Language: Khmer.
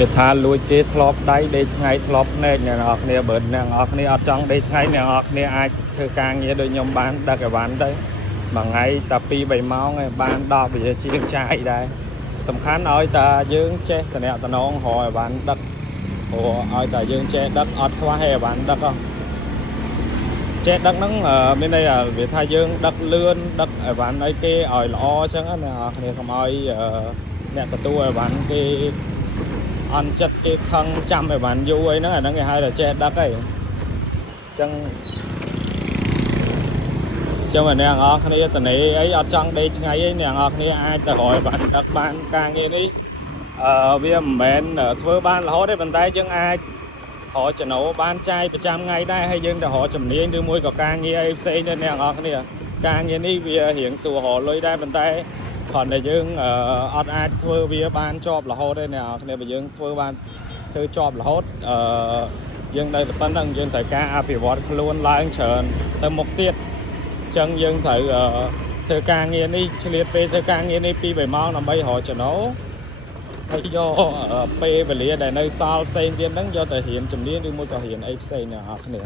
គេថាលួចគេធ្លាប់ដៃដេកថ្ងៃធ្លាប់ភ្នែកអ្នកនរគ្នាបើអ្នកនរគ្នាអត់ចង់ដេកថ្ងៃអ្នកនរគ្នាអាចធ្វើការងារដូចខ្ញុំបានដឹកអីវ៉ាន់ទៅមួយថ្ងៃតែ2 3ម៉ោងឯងបាន10វាជាងចាយដែរសំខាន់ឲ្យតែយើងចេះតំណែងរកអីវ៉ាន់ដឹកព្រោះឲ្យតែយើងចេះដឹកអត់ខ្វះអីវ៉ាន់ដឹកហ៎ចេះដឹកហ្នឹងមានន័យថាវាថាយើងដឹកលឿនដឹកអីវ៉ាន់អីគេឲ្យល្អអញ្ចឹងណាអ្នកនរគ្នាកុំឲ្យអ្នកទទួលអីវ៉ាន់គេអន់ចិត្តគេខឹងចាំអីវ៉ាន់យូរអីហ្នឹងអាហ្នឹងគេហៅថាចេះដឹកអីចឹងអ្នកនរគ្នាតនេអីអត់ចង់ដេកថ្ងៃអីអ្នកនរគ្នាអាចទៅរកអីវ៉ាន់ដឹកបានការងារនេះវាមិនមែនធ្វើបានរហូតទេប៉ុន្តែយើងអាចរកចំណូលបានចាយប្រចាំថ្ងៃដែរហើយយើងទៅរកជំនាញឬមួយក៏ការងារអីផ្សេងទៅអ្នកនរគ្នាការងារនេះវារៀងស្រួលរកលុយដែរប៉ុន្តែគ្រាន់តែយើងអត់អាចធ្វើវាបានជាប់រហូតទេអ្នកនរគ្នាបើយើងធ្វើបានធ្វើជាប់រហូតយើងនៅតែប៉ុណ្្នឹងយើងត្រូវការអភិវឌ្ឍខ្លួនឡើងច្រើនទៅមុខទៀតអញ្ចឹងយើងត្រូវធ្វើការងារនេះឆ្លៀតពេលធ្វើការងារនេះ2 3ម៉ោងដើម្បីរកចំណូលហើយយកពេលវេលាដែលនៅសល់ផ្សេងទៀតហ្នឹងយកទៅរៀនជំនាញឬមួយក៏រៀនអីផ្សេងអ្នកនរគ្នា